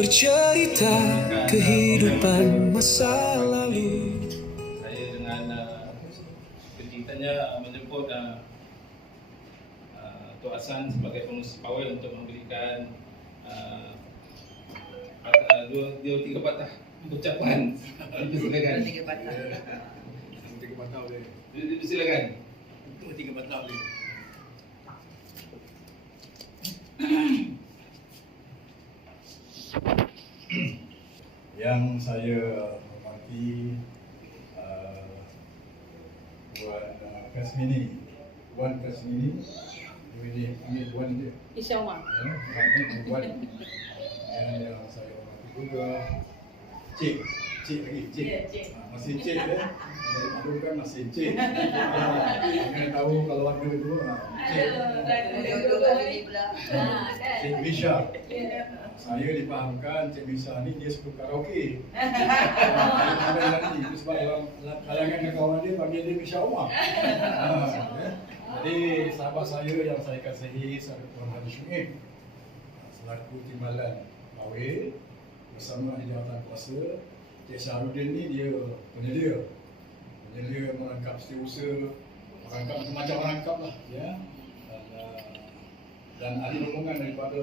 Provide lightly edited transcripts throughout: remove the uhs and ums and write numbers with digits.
bercerita kehidupan masa lalu. Saya dengan kecintaannya menjemput Tok Hassan sebagai pengurusi pawai untuk memberikan dua tiga patah ucapan. Silakan. Tiga patah. Tiga patah boleh. Silakan. Tiga patah boleh. Yang saya hormati Wan Kasmini, ini Wan dia. InsyaAllah. Wan. Yang saya hormati juga Cik lagi. Cik. Masih Cik ya. Dulu kan masih Cik. Jangan tahu kalau ada itu Cik. Cik Misha. Saya dipahamkan Cik Misha ni dia suka karaoke. Ada lagi sebab kalangan kawan dia panggil dia Misha Umar. Jadi sahabat saya yang saya kasihi Saudara Tuan Haji Syuib selaku timbalan pawai bersama di jawatan kuasa. Cik Syahrudin ni dia penyelia merangkap setiausaha, merangkap macam-macam merangkap lah ya. Dan ahli rombongan daripada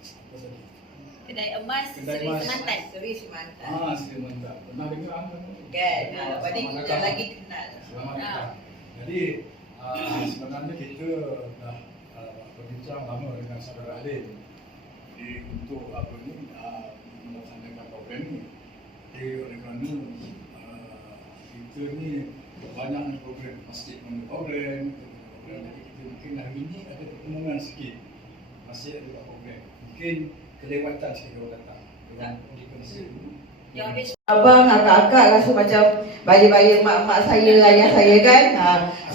apa tadi? Kedai emas Seri Semantan. Seri Semantan. Seri Semantan. Pernah dengar kan? Kan. Lepas ni kita lagi kenal. Selamat datang. Jadi sebenarnya kita dah berbincang lama dengan saudara Alin untuk apa ni melaksanakan program ni. Jadi oleh kerana kita ni banyak program masjid program, jadi kita mungkin hari ini ada pertemuan sikit, masih ada program. Mungkin kelewatan sikit orang datang. Di konsep Yang habis abang, akak-akak rasa macam bayi-bayi mak-mak saya, ayah saya kan.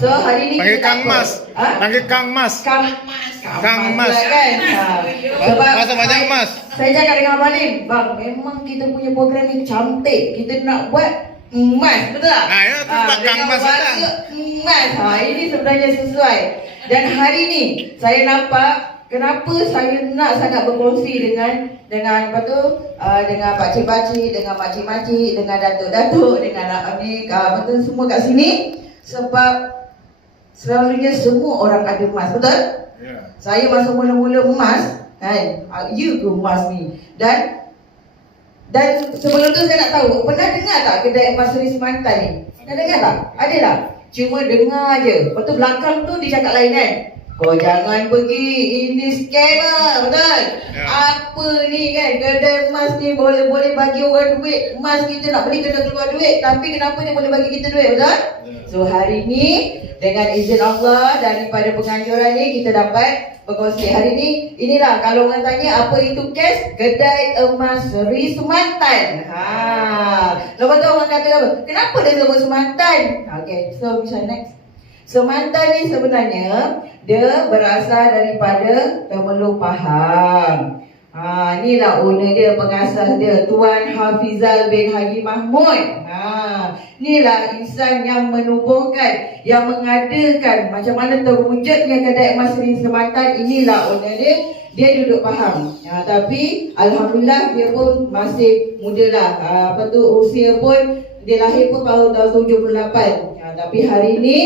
So hari ni Panggil kita Kang Mas. Panggil Kang Mas. Kang Mas kan. Sebab Masa banyak Mas. saya cakap dengan Abang Lim, bang, memang kita punya program ni cantik. Kita nak buat emas, betul tak? Ya, tu tak Kang dengan Mas warna datang. emas. Ini sebenarnya sesuai. Dan hari ni saya nampak kenapa saya nak sangat berkongsi dengan apa tu, dengan pakcik-pakcik, dengan makcik-makcik, dengan datuk-datuk, dengan apa tu semua kat sini, sebab selalunya semua orang ada emas, betul? Ya. Saya masa mula-mula emas kan, you ke emas ni. Dan sebelum tu saya nak tahu, pernah dengar tak kedai emas Seri Semantan ni? Pernah dengar tak? Ada tak? Cuma dengar je. Lepas tu belakang tu dia cakap lain kan. Kau jangan pergi, ini scammer, betul? Ya. Apa ni kan, kedai emas ni boleh bagi orang duit. Emas kita nak beli kena keluar duit. Tapi kenapa dia boleh bagi kita duit, betul? So hari ni dengan izin Allah daripada penganjuran ni kita dapat berkongsi hari ni. Inilah kalau orang tanya apa itu cash, kedai emas Seri Semantan. Lepas tu orang kata apa? Kenapa dia sebut Semantan? Okay, so macam next. Semantan ni sebenarnya dia berasal daripada Temeluk Pahang. Inilah owner dia, pengasas dia, Tuan Hafizal bin Haji Mahmud. Inilah insan yang menubuhkan, yang mengadakan macam mana terwujudnya kedai emas Seri Semantan. Inilah owner dia. Dia duduk Pahang. Tapi alhamdulillah dia pun masih muda lah. Usia pun dia lahir pun tahun 78. Tapi hari ini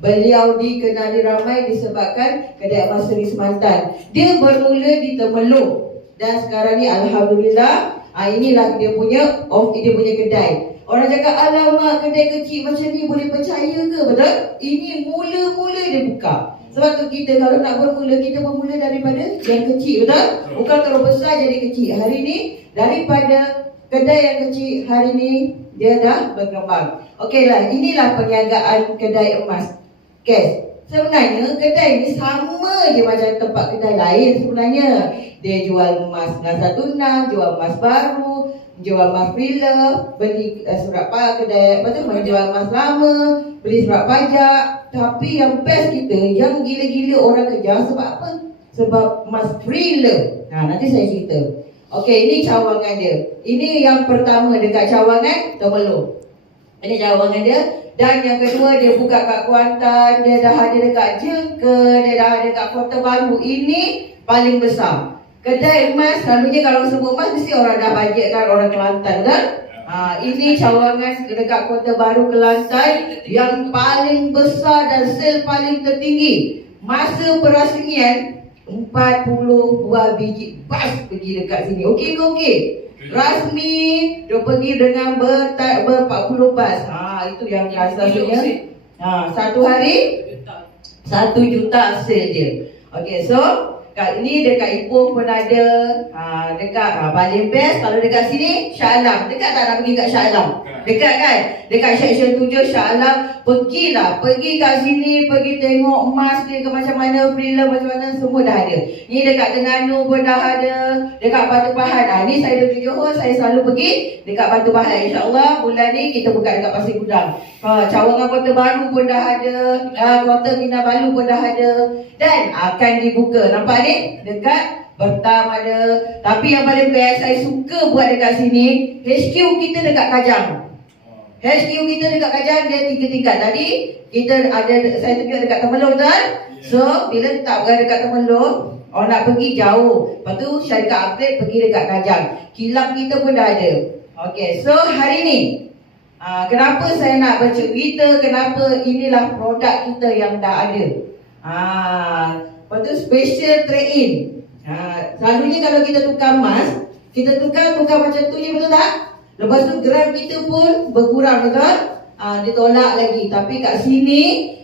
beliau dikenali ramai disebabkan kedai emas Seri Semantan. Dia bermula di Temeluk dan sekarang ni alhamdulillah inilah dia punya kedai. Orang cakap alamak kedai kecil macam ni boleh percaya ke? Betul? Ini mula-mula dia buka. Sebab tu kita kalau nak bermula, kita bermula daripada yang kecil, betul? Bukan terus besar jadi kecil. Hari ni daripada kedai yang kecil, hari ni dia dah berkembang. Okeylah, inilah perniagaan kedai emas cash. Sebenarnya kedai ni sama je macam tempat kedai lain sebenarnya. Dia jual emas 916, jual emas baru, jual emas preloved, beli surat kedai jual emas lama, beli surat pajak. Tapi yang best kita, yang gila-gila orang kejar sebab apa? Sebab emas preloved. Nanti saya cerita. Okey, ini cawangan dia. Ini yang pertama dekat cawangan Temeluk. Ini cawangan dia. Dan yang kedua dia buka kat Kuantan, dia dah ada dekat Jengke, dia dah ada dekat Kota Baru. Ini paling besar. Kedai emas selalunya kalau semua emas mesti orang dah bajetkan orang Kelantan kan? Ini cawangan dekat Kota Baru Kelantan yang paling besar dan sel paling tertinggi. Masa perasmian 40 buah biji bas pergi dekat sini. Okey ke okey? Rasmi dia pergi dengan ber-40 bas. Itu yang rasanya. Satu hari 1 juta sel dia. Okey, so kat ini dekat Ipoh pun ada, dekat paling best kalau dekat sini Shah Alam. Dekat tak nak pergi kat Shah Alam? Dekat kan? Dekat Seksyen 7 Shah Alam. Pergilah, pergi kat sini, pergi tengok emas dia ke macam mana, freezer macam mana, semua dah ada. Ni dekat Terengganu pun dah ada, dekat Batu Pahat. Ni saya pergi Johor, saya selalu pergi dekat Batu Pahat. InsyaAllah bulan ni kita buka dekat Pasir Gudang. Cawangan Kota Baru pun dah ada, Kota Kinabalu pun dah ada, dan akan dibuka. Nampak ni? Dekat Bertam ada. Tapi yang paling best saya suka buat dekat sini, HQ kita dekat Kajang. HQ kita dekat Kajang dia 3 tingkat. Tadi kita ada, saya tunjuk dekat Temelong kan? So bila tak berada dekat Temelong, orang nak pergi jauh. Lepas tu syarikat upgrade pergi dekat Kajang. Kilang kita pun dah ada. Okay, so hari ni kenapa saya nak bercerita, kenapa inilah produk kita yang dah ada. Lepas tu special trade-in. Selalunya kalau kita tukar emas, kita tukar macam tu je, betul tak? Lepas tu gram kita pun berkurang, betul? Ditolak lagi. Tapi kat sini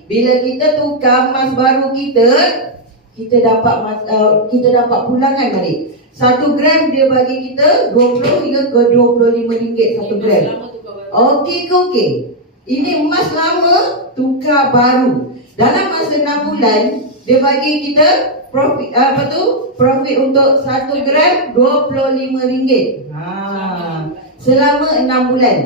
bila kita tukar emas baru kita dapat pulangan balik. 1 gram dia bagi kita 20 hingga ke 25 ringgit 1 gram. Okey ke okey? Ini emas lama tukar baru. Dalam masa 6 bulan dia bagi kita profit profit untuk 1 gram 25 ringgit. Selama 6 bulan.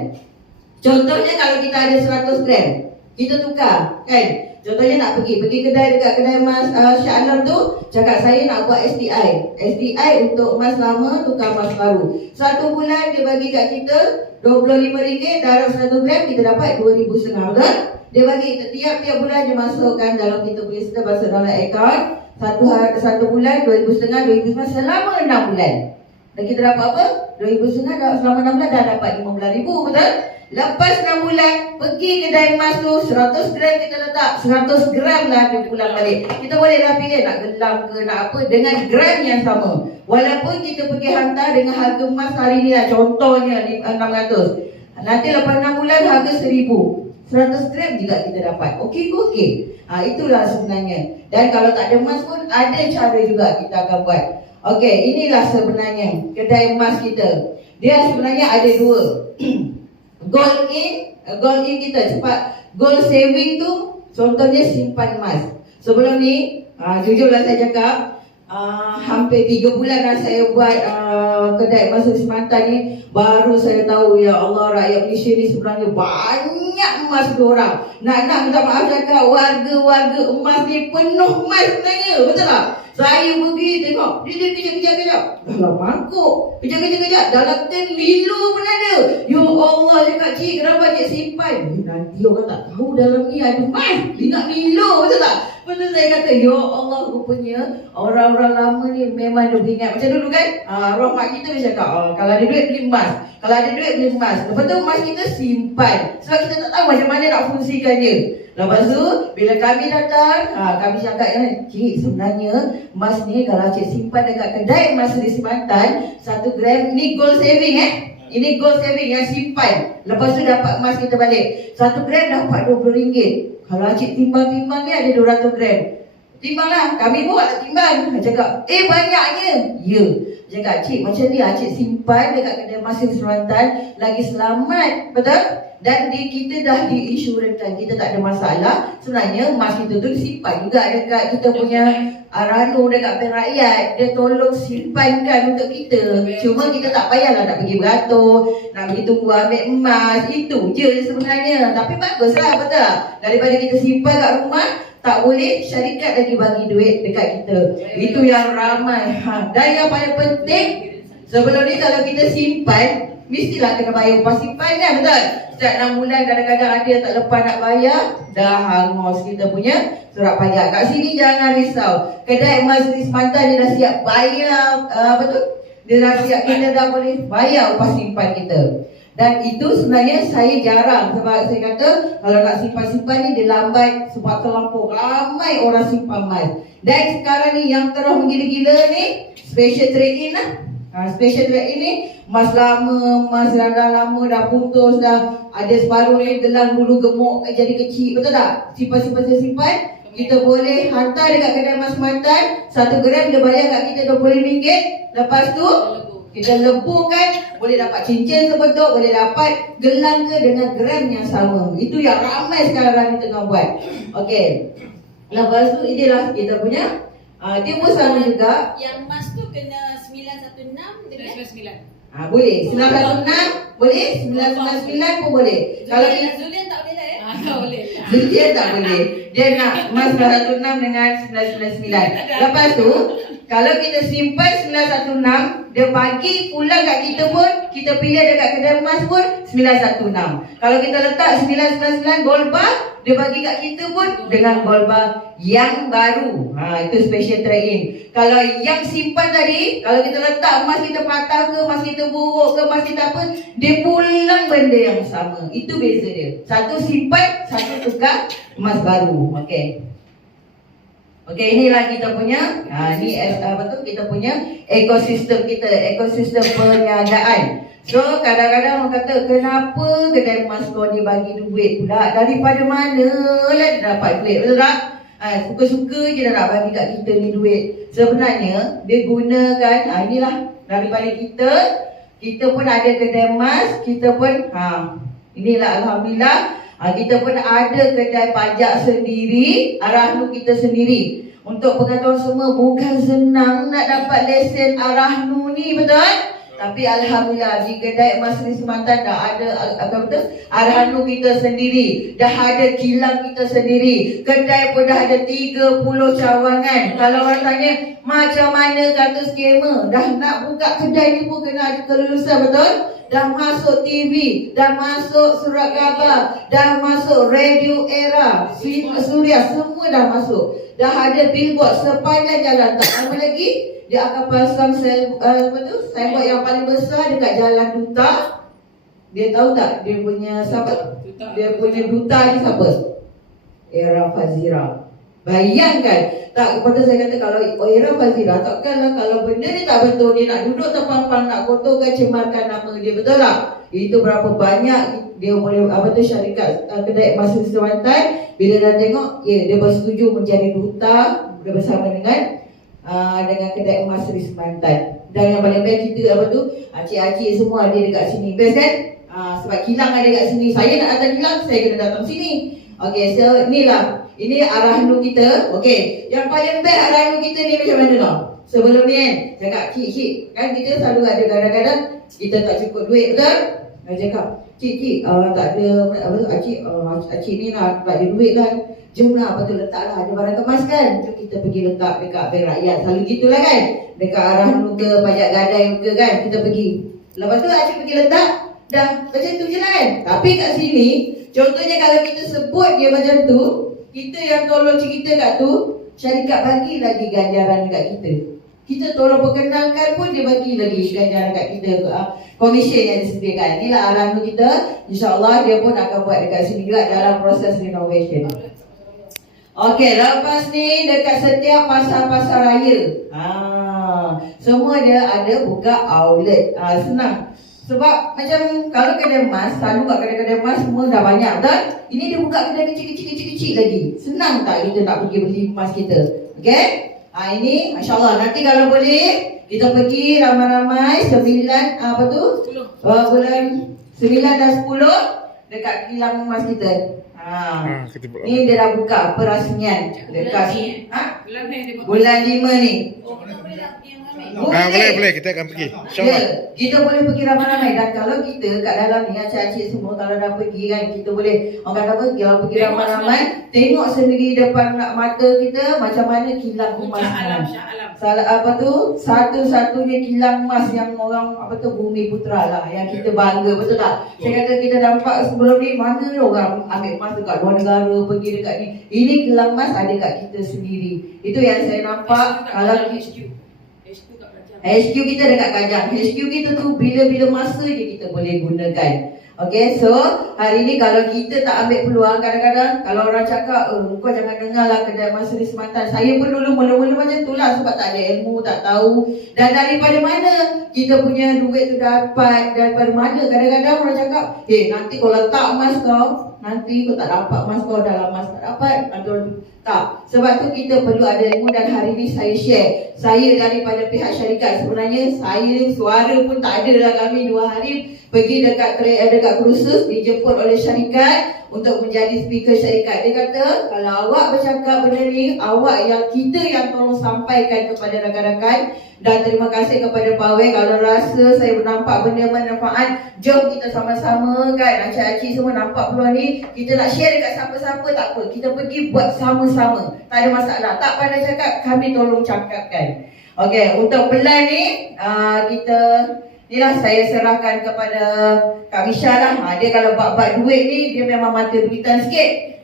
Contohnya kalau kita ada 100 gram, kita tukar kan. Contohnya nak pergi kedai dekat kedai emas Shah Alam tu, cakap saya nak buat SDI untuk emas lama tukar emas baru. 1 bulan dia bagi kat kita RM25, dalam 100 gram kita dapat RM2,500, betul? Dia bagi tiap bulan dia masukkan dalam kita punya sistem bahasa dalam account. Satu bulan RM2,500 selama 6 bulan. Dan kita dapat apa? RM2,500 selama 6 bulan dah dapat RM15,000, betul? Lepas 6 bulan, pergi kedai emas tu, 100 gram kita letak, 100 gram lah dia pulang balik. Kita boleh lah pilih nak gelam ke nak apa dengan gram yang sama. Walaupun kita pergi hantar dengan harga emas hari ni lah, contohnya 600. Nanti lepas 6 bulan harga 1,000. 100 gram juga kita dapat. Okey ke okey? Itulah sebenarnya. Dan kalau tak ada emas pun ada cara juga kita akan buat. Okey, inilah sebenarnya kedai emas kita. Dia sebenarnya ada 2. Gold in kita cepat. Gold saving tu contohnya simpan emas. Sebelum ni jujurlah saya cakap, hampir 3 bulan dah saya buat kedai emas di Semantan ni, baru saya tahu ya Allah, rakyat Malaysia ni sebenarnya banyak emas diorang. Nak minta maaf cakap, warga emas ni penuh emas sebenarnya, betul tak? Saya pergi tengok, dia kejap dalam mangkuk, kejap dalam tin Milo pun ada. Ya Allah, cakap cik, kenapa cik simpan? Nanti orang tak tahu dalam ni ada emas, dia nak Milo, betul tak? Betul saya kata, ya Allah, rupanya orang-orang lama ni memang dia ingat macam dulu kan. Roh mak kita dia cakap, kalau ada duit beli emas, kalau ada duit beli emas. Lepas tu emas kita simpan, sebab kita tak tahu macam mana nak fungsikan dia. Lepas tu bila kami datang, kami cakap, cik, sebenarnya emas ni kalau cik simpan dekat kedai emas di Semantan, 1 gram ni gold saving ini gold saving yang simpan. Lepas tu dapat emas kita balik, 1 gram dapat RM20. Kalau cik timbang-timbang ni ada 200 gram, timbanglah. Kami buat timbang. Cakap, banyaknya. Ya. Cakap, cik, macam ni cik simpan dekat kedai emas di Semantan, lagi selamat, betul? Dan kita dah diinsurankan, kita tak ada masalah. Sebenarnya emas kita tu disimpan juga dekat kita punya Ranu dekat Bank Rakyat. Dia tolong simpankan untuk kita. Cuma kita tak payahlah nak pergi beratur, nak pergi tunggu ambil emas. Itu je sebenarnya. Tapi baguslah, betul tak? Daripada kita simpan kat rumah, tak boleh syarikat lagi bagi duit dekat kita. Itu yang ramai. Dan yang paling penting, sebelum ni kalau kita simpan, mestilah kena bayar upah simpan kan, betul? Setiap 6 bulan kadang-kadang ada yang tak lepas nak bayar, dah hangus kita punya surat pajak. Kat sini jangan risau. Kedai emas Seri Semantan dia dah siap bayar dia dah siap, kita dah boleh bayar upah simpan kita. Dan itu sebenarnya saya jarang, sebab saya kata kalau nak simpan-simpan ni dia lambat sebab terlampau ramai orang simpan emas. Dan sekarang ni yang terus menggila-gila ni special trade-in lah. Special trade-in ni emas lama, emas dah lama dah putus dah, ada separuh ni gelang dulu gemuk jadi kecil, betul tak? Simpan, kita boleh hantar dekat kedai emas Semantan, 1 gram dia bayar kat kita RM20. Lepas tu kita lebuhkan, boleh dapat cincin sebetul, boleh dapat gelang ke dengan gram yang sama. Itu yang ramai sekarang ni tengah buat. Okey. Lepas tu inilah kita punya dia pun sama juga. Yang emas tu kena 916 dengan 999. Boleh 916 boleh, 999 pun boleh. Kalau Zulian tak boleh lah ya? Tak boleh. dia tak boleh. Dia nak emas 916 dengan 999. Lepas tu kalau kita simpan 916, dia bagi pulang kat kita pun, kita pilih dekat kedai emas pun 916. Kalau kita letak 999 gold bar, dia bagi kat kita pun dengan gold bar yang baru. Itu special trade-in. Kalau yang simpan tadi, kalau kita letak emas kita patah ke, emas kita buruk ke, emas kita apa, dia pulang benda yang sama. Itu beza dia. Satu simpan, satu tukar emas baru. Okey. Okey, inilah kita punya ni kita punya ekosistem kita, ekosistem perniagaan. So kadang-kadang orang kata, kenapa kedai emas kau ni bagi duit pula? Daripada mana lah dia dapat duit, betul tak? Suka-suka je dah nak bagi kat kita ni duit. Sebenarnya dia gunakan, inilah daripada kita pun ada kedai emas, kita pun inilah alhamdulillah. Kita pun ada kedai pajak sendiri, Arahnu kita sendiri. Untuk pengetahuan semua, bukan senang nak dapat lesen Arahnu ni, betul? Tapi alhamdulillah di kedai emas Seri Semantan dah ada Arahnu kita sendiri, dah ada kilang kita sendiri. Kedai pun dah ada 30 cawangan. Kalau orang tanya macam mana kata skamer, dah nak buka kedai ni pun kena ada kelulusan, betul? Dah masuk TV, dah masuk surat khabar, dah masuk radio era, Suria, semua dah masuk. Dah ada billboard sepanjang jalan. Tak lama lagi dia akan pasang signboard yang paling besar dekat Jalan Duta. Dia tahu tak dia punya siapa? Dia punya duta ni siapa? Era Fazira. Bayangkan. Tak, kepada saya kata kalau Era Fazira, takkanlah kalau benda ni tak betul, dia nak duduk terpampang, nak kotorkan, cemarkan nama dia, betul tak? Itu berapa banyak dia boleh syarikat kedai emas Seri Semantan bila dah tengok, dia bersetuju menjadi duta bersama dengan kedai emas Seri Semantan. Dan yang paling best kita acik-acik semua ada dekat sini. Best kan? Sebab kilang ada dekat sini. Saya nak datang kilang, saya kena datang sini. Okey, so inilah. Ini Arahnu kita. Okey, yang paling best Arahnu kita ni macam mana tau? Sebelum ni kan, cakap cik, kan kita selalu ada kadang-kadang kita tak cukup duit, betul? Saya cakap, cik, tak ada acik ni nak tak ada duit lah. Jomlah, betul letaklah ada barang kemas kan. Jom kita pergi letak dekat Bank Rakyat. Selalu gitulah kan. Dekat Arahnu ke, Pajak Gadai ke kan, kita pergi. Lepas tu acik pergi letak, dah macam tu je lah kan. Tapi kat sini, contohnya kalau kita sebut dia macam tu, kita yang tolong cerita kat tu, syarikat bagi lagi ganjaran dekat kita. Kita tolong perkenalkan pun dia bagi lagi ganjaran kat kita, komisen yang disediakan. Inilah Arahnu kita. InsyaAllah dia pun akan buat dekat sini juga dalam proses renovation. Okey, lepas ni dekat setiap pasar-pasar raya, semua dia ada buka outlet. Senang. Sebab macam kalau kedai emas, selalu kat kedai-kedai emas semua dah banyak, betul? Ini dia buka kedai kecil-kecil lagi. Senang tak kita nak pergi beli emas kita? Okey? Ini masya-Allah, nanti kalau boleh kita pergi ramai-ramai 9 bulan 9 dan 10 dekat kilang emas kita. Kita buat Ni dia dah buka perasmian dekat Bulan ni dia bulan 5 ni. Oh, kita boleh tak pergi yang ambil? boleh kita akan pergi. Ya, InsyaAllah. kita boleh pergi ramai-ramai. Dan kalau kita kat dalam ni acik-acik semua kalau dah pergi kan, kita boleh orang kata apa, kalau pergi ramai-ramai, tengok sendiri depan mata kita macam mana kilang emas. Shah Alam, Shah Alam. Salah apa tu, satu-satunya kilang emas yang orang apa tu Bumi Putra lah, yang kita bangga, betul tak? Saya kata kita nampak sebelum ni mana orang ambil emas dekat luar negara, pergi dekat ni. Ini kilang emas ada kat kita sendiri. Itu yang saya nampak. Kalau HQ kita dekat Kajang. HQ kita tu bila-bila masa je kita boleh gunakan. Okay, so hari ni kalau kita tak ambil peluang, kadang-kadang kalau orang cakap, kau jangan dengar lah kedai emas Seri Semantan. Saya pun dulu mula-mula macam tu lah, sebab tak ada ilmu, tak tahu. Dan daripada mana kita punya duit tu dapat, daripada mana. Kadang-kadang orang cakap, nanti kau letak emas kau, nanti kau tak dapat emas kau, dalam emas tak dapat. Tak, sebab tu kita perlu ada ilmu. Dan hari ni saya share, saya daripada pihak syarikat, sebenarnya saya suara pun tak ada lah. Kami 2 hari pergi dekat kursus, dijemput oleh syarikat untuk menjadi speaker syarikat. Dia kata, kalau awak bercakap benda ni, awak yang kita yang tolong sampaikan kepada rakan-rakan. Dan terima kasih kepada Pawai. Kalau rasa saya nampak benda bermanfaat, jom kita sama-sama kan, acik-acik semua nampak peluang ni, kita nak share dekat siapa-siapa, tak apa, kita pergi buat sama-sama, tak ada masalah. Tak pandai cakap, kami tolong cakapkan. Okey, untuk bulan ni kita inilah saya serahkan kepada Kak Misha lah. Dia kalau bab-bab duit ni, dia memang mata duitan sikit.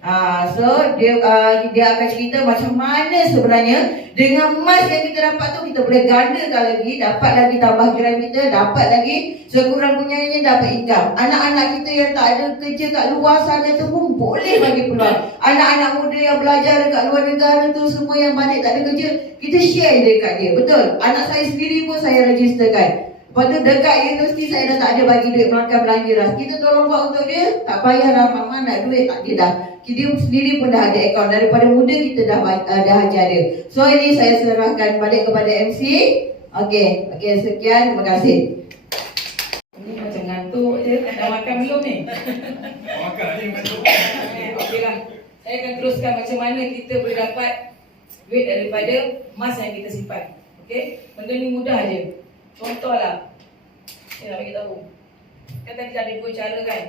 So dia akan cerita macam mana sebenarnya dengan emas yang kita dapat tu, kita boleh gandakan lagi, dapat lagi tambah gram kita, dapat lagi sekurang-kurangnya dapat income. Anak-anak kita yang tak ada kerja kat luar sana tu pun boleh bagi peluang. Anak-anak muda yang belajar dekat luar negara tu, semua yang balik tak ada kerja, kita share dekat dia. Betul, anak saya sendiri pun saya registerkan. Lepas tu dekat universiti saya dah tak ada bagi duit makan belanja dah. Kita tolong buat untuk dia, tak payah dah mana duit, tak dia dah. Dia sendiri pun dah ada akaun. Daripada muda kita dah ajar dia. So ini saya serahkan balik kepada MC. Okey, sekian, terima kasih. Ini macam ngantuk je. Dah makan belum ni? Makan ni macam Okeylah. Saya akan teruskan macam mana kita boleh dapat duit daripada emas yang kita simpan. Okey? Benda ni mudah je. Contohlah, saya nak bagi tahu. Kan tadi ada 2 cara kan?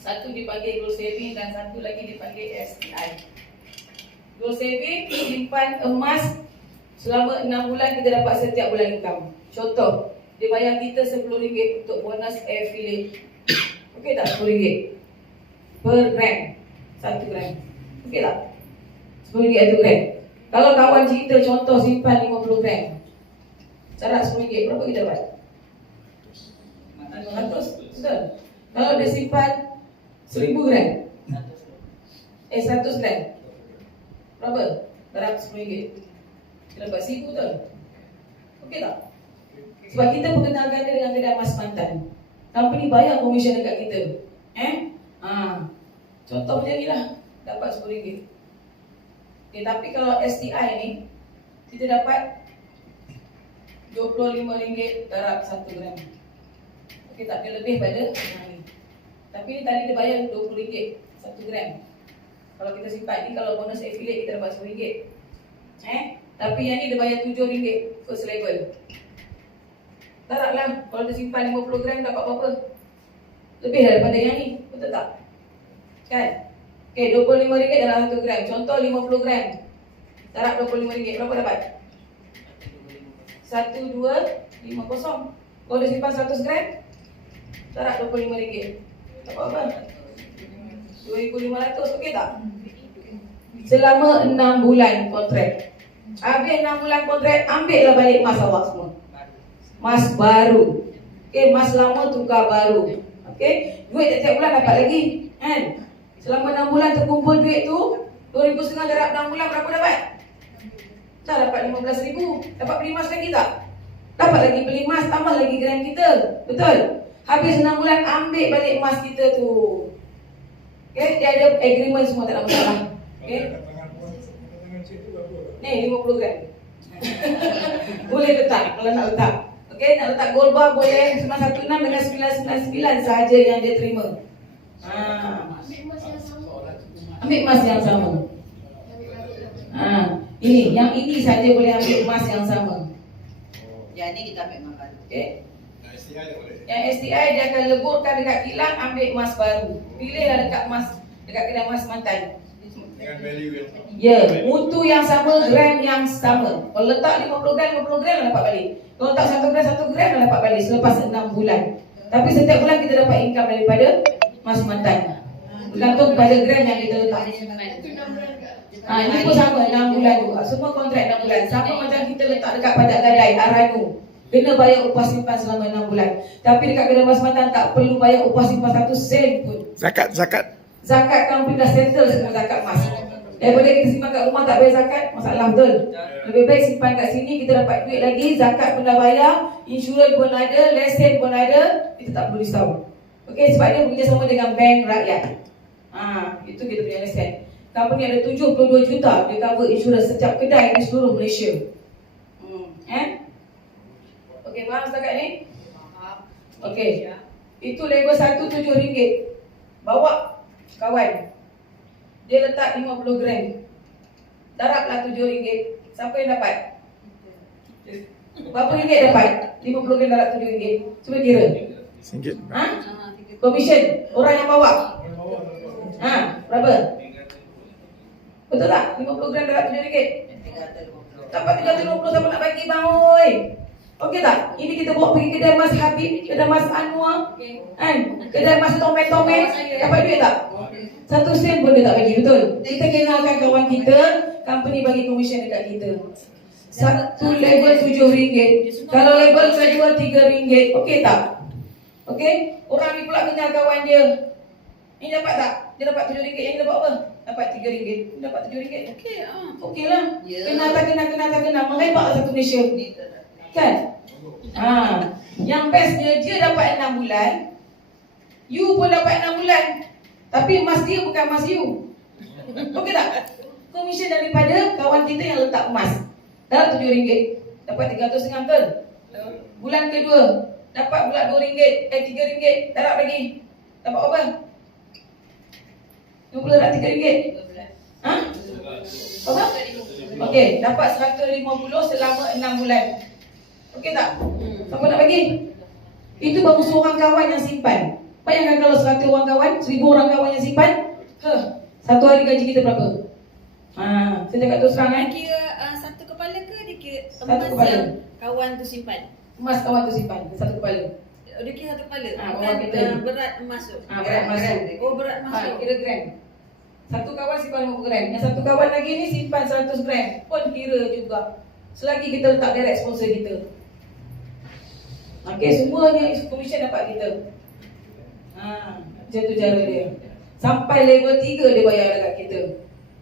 Satu dipanggil gold saving dan satu lagi dipanggil STI. Gold saving, simpan emas selama 6 bulan, kita dapat setiap bulan income. Contoh, dia bayar kita RM10 untuk bonus affiliate. Okey tak? RM10 per gram, 1 gram. Okey tak? RM10 1 gram. Kalau kawan cerita contoh simpan 50 gram, cara RM10, berapa kita dapat? 500. Betul? Kalau dia simpan 1000 gram, 100 gram, berapa? Dalam RM10. Kita dapat 1000 betul? Okey tak? Sebab kita perkenalkan dia dengan kedai emas Mantan. Company bayar komisen dekat kita. Contoh macam ni lah, dapat RM10. Okay, tapi kalau STI ni, kita dapat RM25 darab 1 gram. Okey tak? Dia lebih pada yang ni. Tapi ni tadi dia bayar RM20 1 gram. Kalau kita simpan ni, kalau bonus affiliate kita dapat RM10. Tapi yang ni dia bayar RM7 first level. Darablah, kalau dia simpan 50 gram dapat berapa? Lebih daripada yang ni, betul tak? Kan? Okey, RM25 dalam 1 gram. Contoh 50 gram. Darab RM25, berapa dapat? 1250. Kalau dia simpan 100 gram, darab RM25. Dapat apa? RM2,500, okey tak? Selama 6 bulan kontrak. Habis 6 bulan kontrak, ambillah balik emas awak semua. Emas baru. Okey, emas lama tukar baru. Okey, duit tiap-tiap bulan dapat lagi, kan? Selama 6 bulan terkumpul duit tu, RM2,500 darab 6 bulan berapa dapat? Dah dapat RM15,000. Dapat beli emas lagi tak? Dapat lagi beli emas, tambah lagi gram kita. Betul? Habis 6 bulan, ambil balik emas kita tu. Okay, dia ada agreement semua, tak ada masalah. Okay, ni 50 gram. Boleh letak kalau nak letak. Okay, nak letak gold bar boleh 916 dengan 999 sahaja yang dia terima. Ambil emas yang sama. Ini, yang ini saja boleh ambil emas yang sama. Yang ni kita ambil emas baru. Okey. STI dia boleh. Yang STI dia akan leburkan dekat kilang, ambil emas baru. Pilihlah dekat emas, dekat kedai emas mantan. Dengan value yang sama. Ya, mutu yang sama, gram yang sama. Kalau letak 50 gram, 50 gram dah dapat balik. Kalau letak 1 gram, 1 gram dah dapat balik selepas 6 bulan. Tapi setiap bulan kita dapat income daripada emas mantan. Bergantung pada gram yang kita letak. Ini pun sama 6 bulan juga. Semua kontrak 6 bulan. Sama macam kita letak dekat pajak gadai, Aranu. Kena bayar upah simpan selama 6 bulan. Tapi dekat kedai emas mantan tak perlu bayar upah simpan 1 sen pun. Zakat. Zakat company dah settle semua zakat emas. Daripada kita simpan kat rumah tak bayar zakat, masalah betul. Lebih baik simpan kat sini, kita dapat duit lagi, zakat pun dah bayar, insurans pun ada, lesen pun ada, kita tak perlu risau. Okey, sebab dia bekerjasama dengan bank rakyat. Itu kita punya lesen. Company ada 72 juta, dia cover insurans setiap kedai di seluruh Malaysia. Okey, faham setakat ni? Okey. Itu label 1 RM7. Bawa kawan. Dia letak 50 gram. Darablah RM7. Siapa yang dapat? Berapa ringgit dapat? 50 gram darab RM7. Cuba kira. RM1. Komisen orang yang bawa. Berapa? Betul tak? 50 gram darab RM7. Dapat 350 sama nak bagi bang oi. Okey tak? Ini kita bawa pergi kedai Mas Habib, kedai Mas Anwar, kan? Kedai Mas Tome-Tome, dapat duit tak? 1 sen pun dia tak bagi, betul? Kita kenalkan kawan kita, company bagi komisen dekat kita. Satu label RM7. Kalau label kedua RM3, okey tak? Okey? Orang ni pula kenal kawan dia. Ini dapat tak? Dia dapat RM7, yang ni dapat apa? Dapat RM3. Dapat RM7. Okey, okey lah. Kenal tak kenal. Mengepak satu Malaysia. Kan? Yang bestnya dia dapat 6 bulan. You pun dapat 6 bulan. Tapi emas dia bukan emas you. Okey tak? Komisen daripada kawan kita yang letak emas. Dapat RM7. Dapat RM350 betul? Bulan kedua dapat pula RM2, RM3. Darab lagi. Dapat apa? 50 darab RM3. Apa? Okey, dapat RM150 selama 6 bulan. Okey tak? Siapa nak bagi? Itu baru seorang kawan yang simpan. Bayangkan kalau 100 orang kawan, 1000 orang kawan yang simpan, satu hari gaji kita berapa? Saya cakap terus terang Kira satu kepala ke dia kira Satu emas kepala. yang kawan tu simpan? Emas kawan tu simpan, satu kepala. Dia kira satu kepala? Kawan kita ni. Berat emas tu? Berat emas tu. Berat emas tu. Kira gram. Satu kawan simpan 50 gram. Yang satu kawan lagi ni simpan 100 gram. Pun kira juga. Selagi kita letak direct sponsor kita. Okey, semuanya komisen dapat kita. Macam tu cara dia. Sampai level 3 dia bayar dekat kita.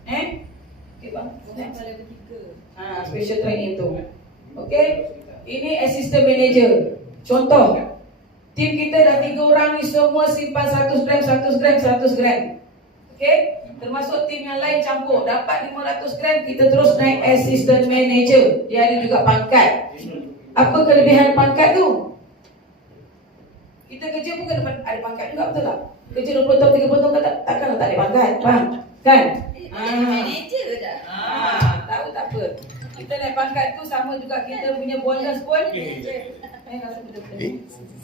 Okey bang. Sampai level 3. Special training tu. Okey. Ini assistant manager. Contoh. Tim kita dah 3 orang ni semua simpan 100 gram, 100 gram, 100 gram. Okey. Termasuk tim yang lain campur. Dapat 500 gram, kita terus naik assistant manager. Dia ada juga pangkat. Apa kelebihan pangkat tu? Kita kerja pun kena ada pangkat juga, betul tak? Kerja 20 tahun, 30 tahun takkan tak ada pangkat, faham? Kan? Manager dah. Tahu tak apa. Kita naik pangkat tu sama juga kita punya bonus pun.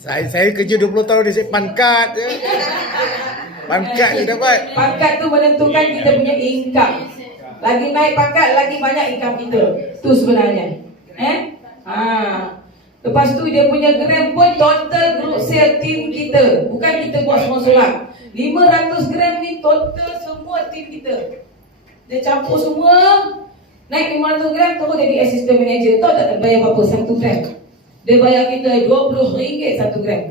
Saya kerja 20 tahun dia pangkat je. Pangkat je dapat. Pangkat tu menentukan kita punya income. Lagi naik pangkat, lagi banyak income kita. Tu sebenarnya. Lepas tu dia punya gram pun total group sale team kita. Bukan kita buat seorang-seorang. 500 gram ni total semua team kita. Dia campur semua. Naik 500 gram terus jadi assistant manager. Tahu tak bayar berapa 1 gram? Dia bayar kita RM20 1 gram.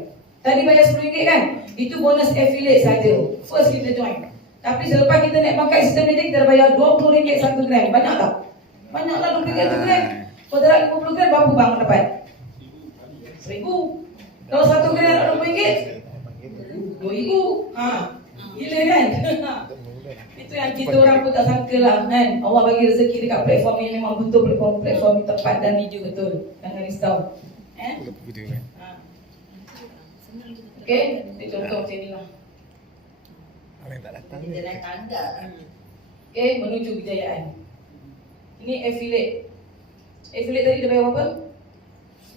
Tadi bayar RM10 kan? Itu bonus affiliate saja. First kita join. Tapi selepas kita naik pangkat assistant manager, kita dah bayar RM20 1 gram. Banyak tak? Banyaklah RM20 1 gram. Kalau darab 50 gram, berapa bang dapat? RM1,000. Kalau 1 gram nak RM20, RM2,000. Gila kan? Itu yang kita orang pun tak sangka lah kan. Allah bagi rezeki dekat platform ni memang betul platform ni tepat dan video betul. Jangan risau. Okey, kita contoh macam ni lah. Orang yang tak datang Kita naik tangga. Okay, menuju kejayaan. Ini affiliate. Affiliate tadi dia bayar berapa?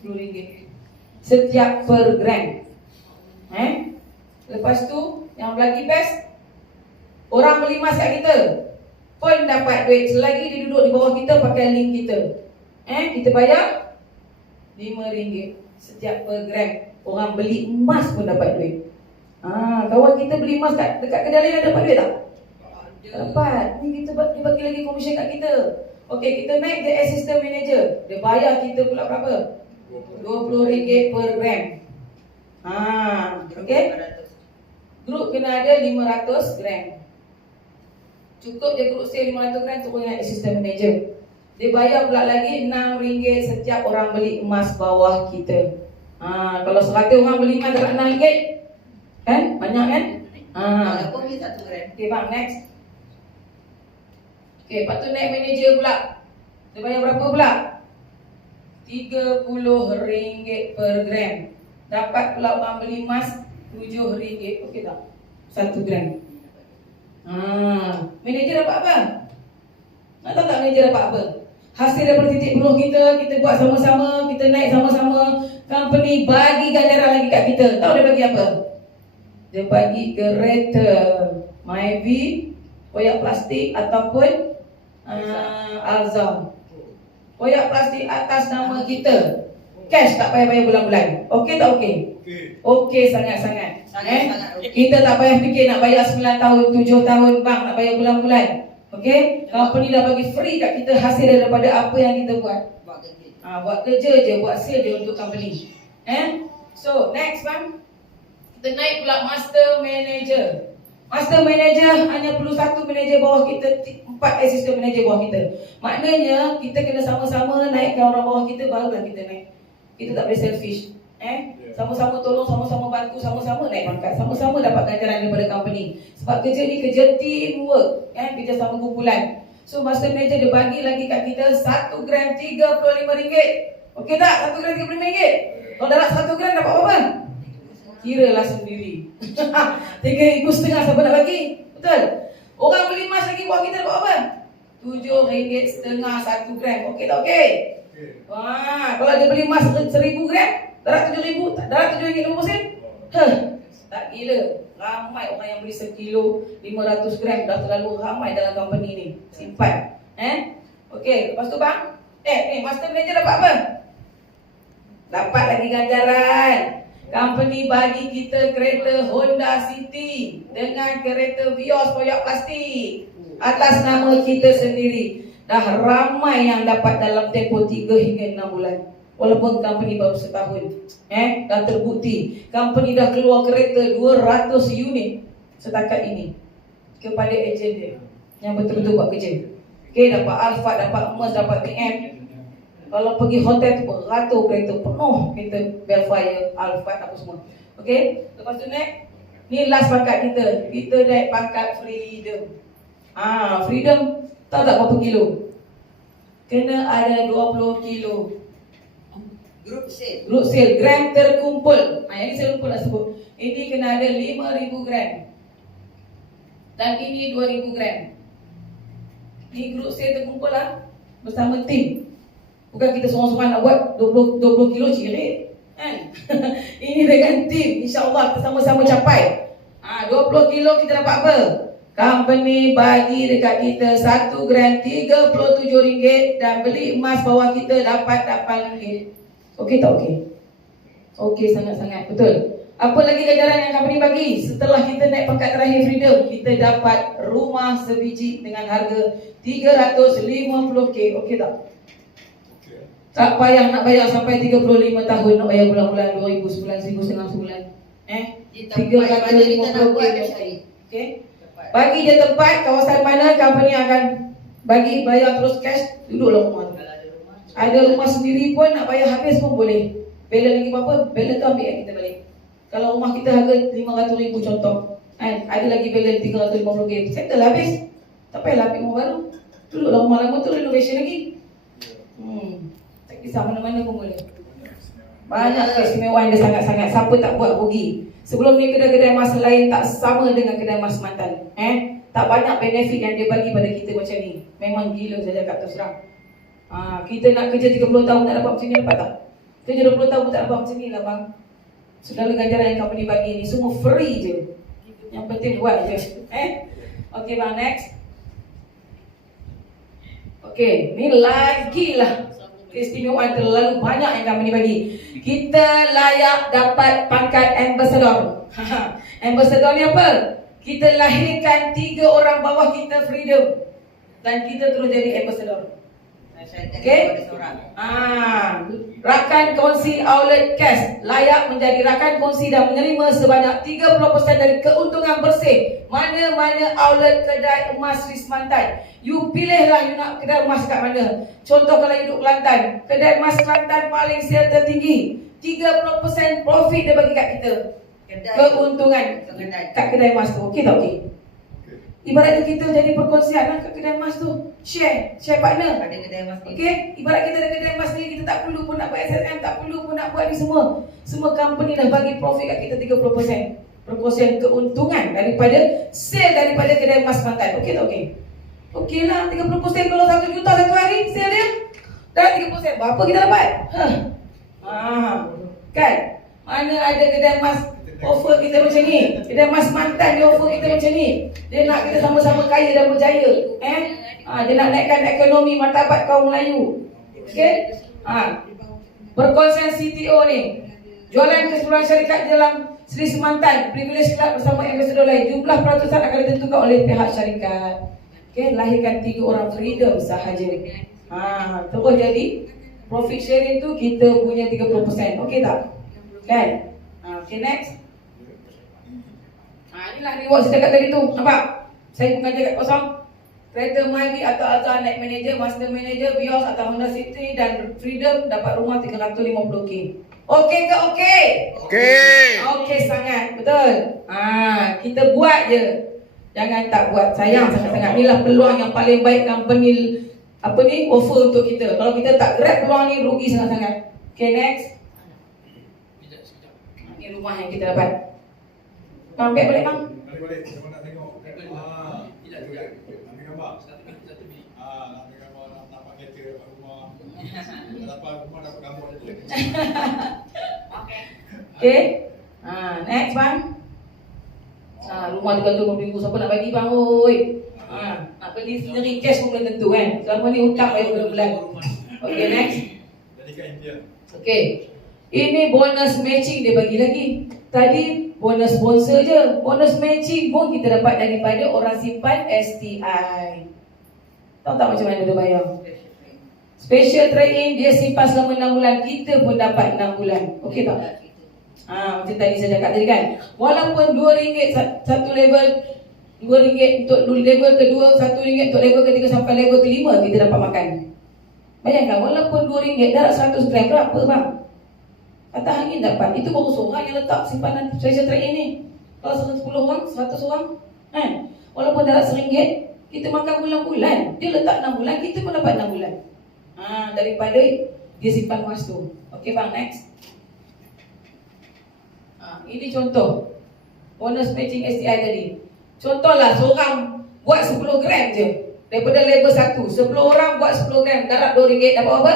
RM10 setiap per gram. Lepas tu yang lagi best, orang beli emas kat kita pun dapat duit selagi dia duduk di bawah kita pakai link kita. Kita bayar RM5 setiap per gram. Orang beli emas pun dapat duit. Kawan kita beli emas dekat kedai lain dapat duit tak? Dapat. Ni kita dia bagi lagi komisen kat kita. Okey, kita naik ke assistant manager. Dia bayar kita pula berapa? RM20 per gram. Okey. Grup kena ada 500 gram. Cukup je grup sale 500 gram untuk dengan assistant manager. Dia bayar pula lagi RM6 setiap orang beli emas bawah kita. Kalau 100 orang beli emas dapat RM6, kan? Banyak kan? Walaupun dia 1 gram. Okey bang, next. Okey, lepas tu naik manager pula. Dia bayar berapa pula? RM30 per gram. Dapat pula orang beli emas RM7. Okey tak? 1 gram. Manager dapat apa? Nak tahu tak manager dapat apa? Hasil daripada titik peluh kita buat sama-sama, kita naik sama-sama. Company bagi ganjaran lagi kat kita. Tahu dia bagi apa? Dia bagi kereta Myvi, koyak plastik ataupun Alzam. Koyak plastik atas nama kita. Cash tak payah bayar bulan-bulan. Okey tak okey? Okey sangat-sangat. Sangat-sangat okey. Kita tak payah fikir nak bayar 9 tahun, 7 tahun bang nak bayar bulan-bulan. Okey? Company dah bagi free kat kita hasil daripada apa yang kita buat. Buat kerja je, buat sale je untuk company. So, next bang. Kita naik pula master manager. Master manager hanya perlu 1 manager bawah kita, 4 assistant manager bawah kita. Maknanya kita kena sama-sama naikkan orang bawah kita, barulah kita naik. Kita tak boleh selfish. Sama-sama tolong, sama-sama bantu, sama-sama naik pangkat, sama-sama dapat ganjaran daripada company. Sebab kerja ni kerja teamwork, kerja sama kumpulan. So master manager dia bagi lagi kat kita 1 gram RM35. Okey tak? 1 gram RM35. Kalau dapat 1 gram dapat berapa? Kiralah sendiri. RM3.5 siapa nak bagi? Betul? Orang beli emas lagi bawah kita dapat apa? RM7.5 1 gram. Okey tak okey? Kalau dia beli emas 1,000 gram, darat RM7.000, darat RM7.50. Tak gila. Ramai orang yang beli 1 kilo 500 gram. Dah terlalu ramai dalam company ni. Simpan. Okey, lepas tu bang, ni master manager dapat apa? Dapat lagi ganjaran. Company bagi kita kereta Honda City dengan kereta Vios koyak plastik atas nama kita sendiri. Dah ramai yang dapat dalam tempoh 3 hingga 6 bulan. Walaupun company baru setahun. Dah terbukti. Company dah keluar kereta 200 unit setakat ini kepada ejen dia yang betul-betul buat kerja. Okey, dapat Alphard, dapat Merc, dapat BM. Kalau pergi hotel tu beratur kereta penuh, kereta Bellfire, Alphard apa semua. Okey, lepas tu naik. Ni last pangkat kita. Kita naik pangkat Freedom. Freedom tahu tak berapa kilo? Kena ada 20 kilo. Group sale. Group sale, gram terkumpul. Yang ni saya lupa nak sebut. Ini kena ada 5,000 gram. Dan ini 2,000 gram. Ni group sale terkumpul lah bersama tim. Bukan kita seorang-seorang nak buat 20 kilo cirit. Ini dengan tim. InsyaAllah kita sama-sama capai. 20 kilo kita dapat apa? Company bagi dekat kita 1 gram RM37 dan beli emas bawah kita dapat RM8. Okey tak okey? Okey sangat-sangat. Betul. Apa lagi ganjaran yang company bagi? Setelah kita naik pangkat terakhir Freedom, kita dapat rumah sebiji dengan harga RM350. Okey tak? Tak payah nak bayar sampai 35 tahun, nak bayar bulan-bulan 2,000 sebulan, 1,500 sebulan. Di tempat mana kita nak buat tu cari. Okey. Bagi dia tempat, kawasan mana company akan bagi bayar terus cash, duduklah rumah tu. Ada rumah sendiri pun nak bayar habis pun boleh. Balance lagi berapa? Balance tu ambil kita balik. Kalau rumah kita harga RM500,000 contoh, ada lagi balance RM350, settle habis. Tak payahlah ambil rumah baru. Duduklah rumah lama tu renovation lagi. Tak kisah mana-mana pun boleh. Banyak keistimewaan dia sangat-sangat. Siapa tak buat rugi. Sebelum ni kedai-kedai emas lain tak sama dengan kedai emas Mantan. Tak banyak benefit yang dia bagi pada kita macam ni. Memang gila saya cakap terus terang. Kita nak kerja 30 tahun tak dapat macam ni, dapat tak? Kerja 20 tahun pun tak dapat macam ni lah bang. Segala ganjaran yang company bagi ni semua free je. Yang penting buat je. Okay bang, next. Okay, ni lagi lah keistimewaan terlalu banyak yang company bagi. Kita layak dapat pangkat ambassador. Ambassador ni apa? Kita lahirkan 3 orang bawah kita freedom dan kita terus jadi ambassador. Okay? Rakan kongsi outlet cash layak menjadi rakan kongsi dan menerima sebanyak 30% dari keuntungan bersih mana-mana outlet kedai emas Swiss Mantan. You pilihlah you nak kedai emas kat mana. Contoh kalau you duduk Kelantan, kedai emas Kelantan paling sale tertinggi, 30% profit dia bagi kat kita. Keuntungan kat kedai emas tu. Okey tak okey? Ibaratnya kita jadi perkongsian lah kat kedai emas tu. Share partner. Ada kedai emas ni. Okey, ibarat kita ada kedai emas ni, kita tak perlu pun nak buat SSM, tak perlu pun nak buat ni semua. Semua company dah bagi profit kat kita 30%. Perkongsian keuntungan daripada sale daripada kedai emas Kelantan. Okey tak okey? Okey lah, 30% kalau 1 juta satu hari sale dia. Dah 30%, berapa kita dapat? Kan? Mana ada kedai emas offer kita macam ni. Kedai emas Mantan dia offer kita macam ni. Dia nak kita sama-sama kaya dan berjaya. Dia nak naikkan ekonomi martabat kaum Melayu. Okey? Perkongsian CTO ni. Jualan keseluruhan syarikat dalam Sri Mantan Privilege Club bersama ambassador lain. Jumlah peratusan akan ditentukan oleh pihak syarikat. Okey, lahirkan 3 orang freedom sahaja. Terus jadi profit sharing tu kita punya 30%. Okey tak? Kan? Okay, next. Inilah reward saya cakap tadi tu. Nampak? Saya bukan cakap kosong. Kereta Myvi atau Azhar Night Manager, Master Manager, Vios atau Honda City dan Freedom dapat rumah 350k. Okey ke okey? Okey. Okey sangat. Betul? Kita buat je. Jangan tak buat. Sayang sangat-sangat. Inilah peluang yang paling baik company offer untuk kita. Kalau kita tak grab peluang ni, rugi sangat-sangat. Okay, next. Ini rumah yang kita dapat. Bang, baik balik bang. Balik-balik, siapa nak tengok? Tidak juga. Ambil gambar. Ambil gambar, nampak kereta, dapat rumah. Dapat rumah, dapat gambar je. Okay. Next bang. Rumah 350,000 siapa nak bagi bang? Oi. Nak beli sendiri cash pun belum tentu kan. Selama ni hutang bayar bulan-bulan. Okay, next. Jadi kat India. Okay. Ini bonus matching dia bagi lagi. Tadi bonus sponsor je. Bonus matching pun kita dapat daripada orang simpan STI. Tahu tak macam mana dia bayar? Special trade-in dia simpan selama 6 bulan. Kita pun dapat 6 bulan. Okey tak? Macam tadi saya cakap tadi kan. Walaupun RM2 satu level, RM2 untuk level kedua, RM1 untuk level ketiga sampai level kelima kita dapat makan. Bayangkan walaupun RM2 darat 100 gram berapa bang? Kata angin dapat. Itu baru seorang yang letak simpanan special trade ini. Kalau 10 orang, 100 orang walaupun darat RM1, kita makan bulan-bulan. Dia letak 6 bulan, kita pun dapat 6 bulan. Daripada dia simpan emas tu. Okey bang, next. Ini contoh bonus matching STI tadi. Contohlah seorang buat 10 gram je. Daripada level 1, 10 orang buat 10 gram, darat RM2 dapat apa?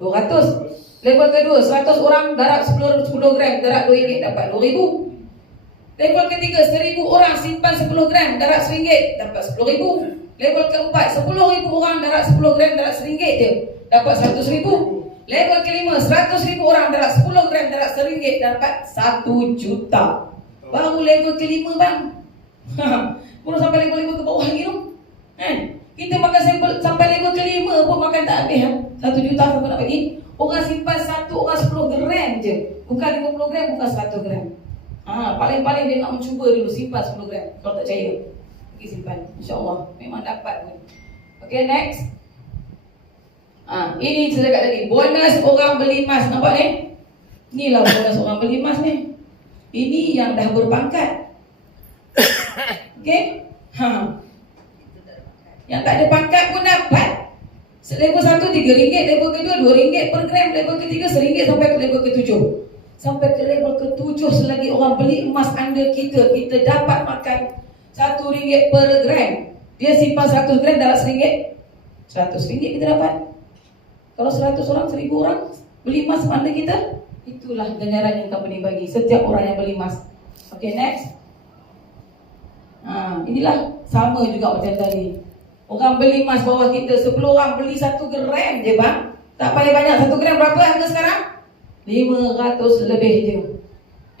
200. Level kedua, 100 orang darat 10 gram, darat RM2 dapat RM2,000. Level ketiga, 1000 orang simpan 10 gram, darat RM1 dapat RM10,000. Level keempat, 10,000 orang darat 10 gram, darat RM1 je, dapat RM100,000. Level kelima, 100,000 orang darat 10 gram, darat RM1 dapat RM1 juta. Baru level kelima bang. Belum sampai level ke bawah lagi tu. Kita makan sampai level kelima pun makan tak habis. 1 juta siapa nak bagi? Orang simpan 1 orang 10 gram je. Bukan 50 gram, bukan 100 gram. Paling-paling dia nak mencuba dulu simpan 10 gram. Kalau tak percaya, pergi simpan. InsyaAllah memang dapat pun. Okay, next. Ini saya cakap tadi, bonus orang beli emas. Nampak ni? Inilah bonus orang beli emas ni. Ini yang dah berpangkat. Okay? Yang tak ada pangkat pun dapat. Level 1 RM3, level kedua RM2 per gram, level ketiga RM1 sampai ke level ke-7. Sampai ke level ke-7 selagi orang beli emas anda kita dapat makan RM1 per gram. Dia simpan 100 gram dalam RM1, RM100 kita dapat. Kalau 100 orang, 1000 orang beli emas anda kita, itulah ganjaran yang company bagi setiap orang yang beli emas. Okay, next. Inilah sama juga macam tadi. Orang beli emas bawah kita, 10 orang beli 1 gram je bang. Tak payah banyak, 1 gram berapa harga sekarang? 500 lebih je.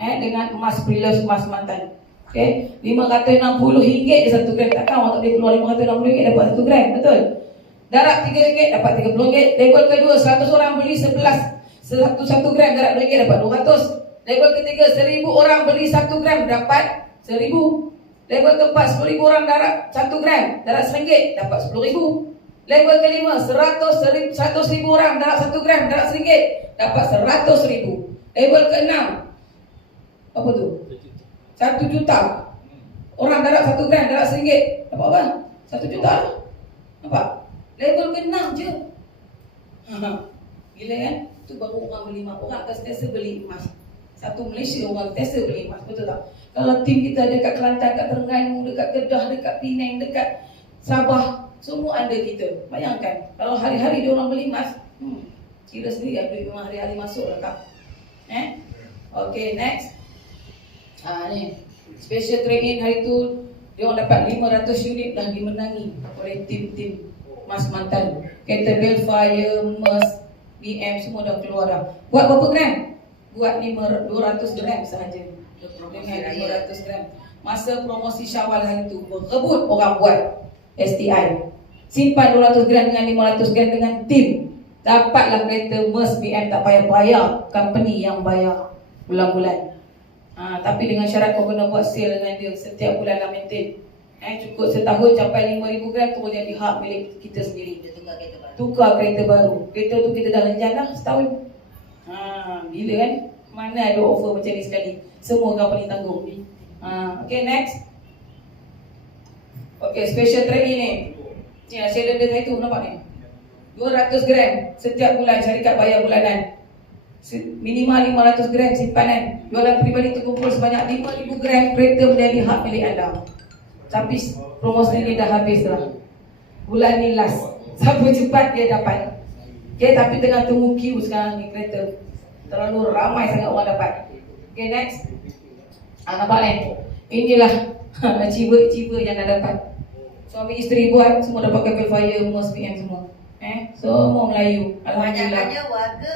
Dengan emas pre-love, emas mantan. Okay, RM560 je 1 gram. Takkan orang tak boleh keluar RM560 dapat 1 gram, betul? Darab RM3 dapat RM30. Level kedua 100 orang beli 1 gram darab RM2 dapat 200. Level ketiga 1000 orang beli 1 gram dapat 1000. Level keempat 10,000 orang darab 1 gram darab RM1 dapat 10,000. Level kelima 100,000 orang darab 1 gram darab RM1 dapat 100,000. Level keenam apa tu? 1 juta orang darab 1 gram darab RM1 dapat apa? 1 juta lah. Nampak? Level ke-6 je. Gila kan? Tu baru orang beli emas. Orang akan sentiasa beli emas. Satu Malaysia orang sentiasa beli emas. Betul tak? Kalau tim kita dekat Kelantan, dekat Terengganu, dekat Kedah, dekat Penang, dekat Sabah, semua ada kita. Bayangkan kalau hari-hari dia orang beli emas, kira sendiri duit memang hari-hari masuk lah kak. Okay, next. Ni special training hari tu dia orang dapat 500 unit dah dimenangi oleh tim-tim emas mantan. Kereta Belfire, Merc, BM semua dah keluar dah. Buat berapa gram? Buat 200 gram sahaja. Dengan 500 gram. Masa promosi Syawal hari tu berebut orang buat STI. Simpan 200 gram dengan 500 gram dengan tim. Dapatlah kereta Merc, BM, tak payah bayar. Company yang bayar bulan-bulan. Tapi dengan syarat kau kena buat sale dengan dia setiap bulan dah maintain. Cukup setahun capai 5,000 gram terus jadi hak milik kita sendiri. Dia tukar kereta baru. Kereta tu kita dah lenjan dah setahun. Gila kan? Mana ada offer macam ni sekali. Semua company tanggung. Okay, next. Okay, special training ni. Ni lah cylinder saya tu, nampak ni? 200 gram setiap bulan syarikat bayar bulanan. Minimal 500 gram simpanan. Jualan peribadi terkumpul sebanyak 5,000 gram kereta menjadi hak milik anda. Tapi promosi ni dah habis lah. Bulan ni last. Siapa cepat dia dapat. Okay, tapi tengah tunggu queue sekarang ni kereta. Terlalu ramai sangat orang dapat. Okay, next. Nampak ni? Inilah achiever yang dah dapat. Suami isteri buat, semua dapat kapal fire, Merc, BM semua. Semua Melayu. Alhamdulillah. Banyak warga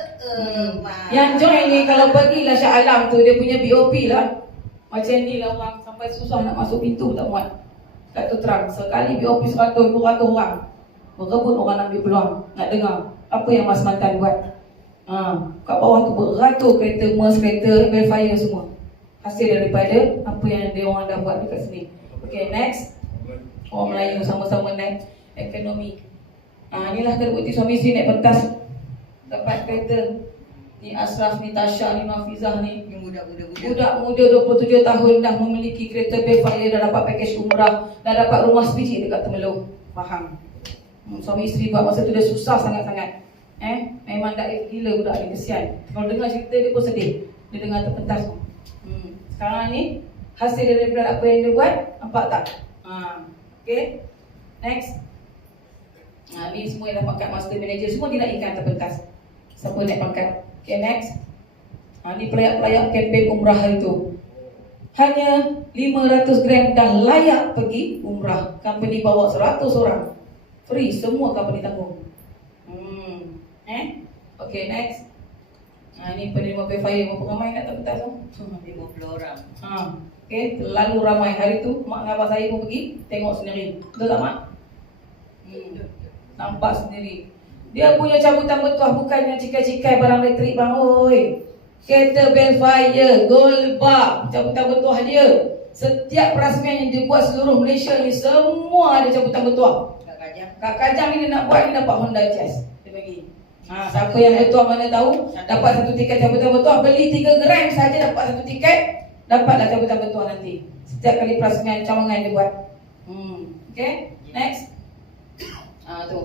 Yang join ni kalau pergilah Shah Alam tu, dia punya BOP lah. Macam ni lah orang sampai susah nak masuk pintu tak muat. Kat tu terang. Sekali BOP 100, 200 orang. Berebut orang ambil peluang. Nak dengar apa yang Mas Mantan buat. Kat bawah tu beratur kereta Merc, kereta Belfire semua. Hasil daripada apa yang dia orang dah buat dekat sini. Okay, next. Orang Melayu sama-sama naik ekonomi. Inilah terbukti suami isteri naik pentas dapat kereta. Ni Ashraf, ni Tasha, ni Nafizah ni. Budak Budak muda 27 tahun dah memiliki kereta Belfire, dah dapat package umrah, dah dapat rumah sebiji dekat Temelloh. Faham? Suami isteri buat masa tu dia susah sangat-sangat. Memang daif gila budak ni, kesian. Kalau dengar cerita dia pun sedih. Dia dengar terpentas. Sekarang ni hasil daripada apa yang dia buat, nampak tak? Okay, next. Ni semua yang dah pangkat master manager, semua dinaikkan terpentas. Siapa naik pangkat? Okay, next. Ni pelayak-pelayak kempen umrah itu. Hanya 500 gram dah layak pergi umrah. Company bawa 100 orang. Free, semua company tanggung. Okay, next. Ni penerima Belfire berapa ramai nak terpentas tu? 50 orang. Okay, terlalu ramai. Hari tu mak dan abang saya pun pergi tengok sendiri. Betul tak mak? Nampak sendiri. Dia punya cabutan betuah bukannya cikai-cikai barang elektrik bang. Oi. Kereta Belfire, gold bar, cabutan betuah dia. Setiap perasmian yang dibuat seluruh Malaysia ni semua ada cabutan betuah. Kak Kajang ni dia nak buat, dia dapat Honda Jazz. Dia bagi. Siapa yang betuah mana tahu, dapat satu tiket cabutan betuah, beli 3 gram saja dapat satu tiket, dapatlah cabutan betuah nanti. Setiap kali perasmian cawangan dia buat. Okay, next. Tu.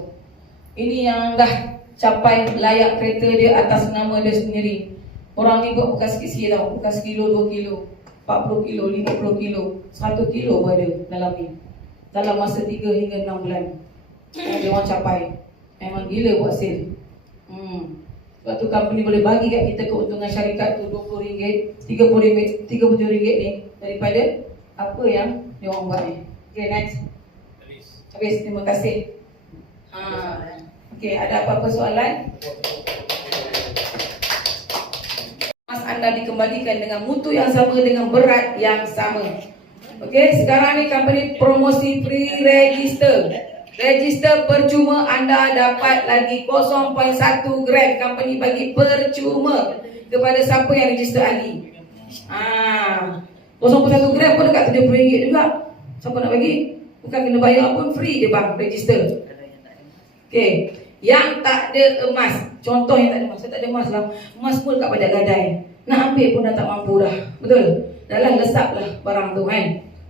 Ini yang dah capai layak kereta dia atas nama dia sendiri. Orang ni buat bukan sikit-sikit tau. Bukan sekilo, 2 kilo, 40 kilo, 50 kilo, 100 kilo pun ada dalam ni. Dalam masa 3 hingga 6 bulan. Dia orang capai. Memang gila buat sale. Sebab tu company boleh bagi kat kita keuntungan syarikat tu RM20, RM30, RM37 ni daripada apa yang dia orang buat ni. Okay, next. Habis. Terima kasih. Okay, ada apa-apa soalan? Mas anda dikembalikan dengan mutu yang sama, dengan berat yang sama. Okay, sekarang ni company promosi free register. Register percuma, anda dapat lagi 0.1 gram. Company bagi percuma kepada siapa yang register ahli. 0.1 gram pun dekat RM70 juga. Siapa nak bagi? Bukan kena bayar pun, free je bang, register. Okay, yang tak ada emas. Contoh yang tak ada emas. Saya tak ada emas lah. Emas pun kat pada gadai. Nak ambil pun dah tak mampu dah. Betul? Dah lah lesap lah barang tu kan.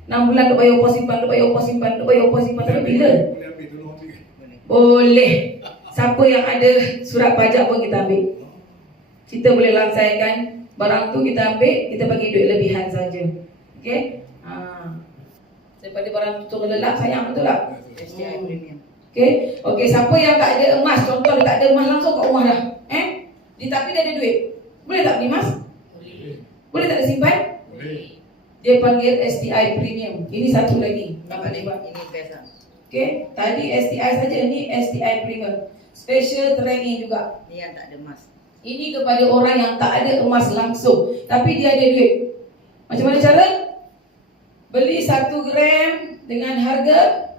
6 bulan duk bayar upah simpan, duk bayar upah simpan, duk bayar upah simpan. Sampai bila? Boleh. Siapa yang ada surat pajak pun kita ambil. Kita boleh lansaikan barang tu, kita ambil, kita bagi duit lebihan saja. Okey? Daripada barang tu lelak sayang, betul tak? STI premium. Okey. Okey, siapa yang tak ada emas, contoh dia tak ada emas langsung kat rumah dah. Tapi dia ada duit. Boleh tak beli emas? Boleh tak simpan? Dia panggil STI premium. Ini satu lagi. Ini best lah. Okey, tadi STI saja, ni STI premium. Special training juga. Ni yang tak ada emas. Ini kepada orang yang tak ada emas langsung, tapi dia ada duit. Macam mana cara? Beli 1 gram dengan harga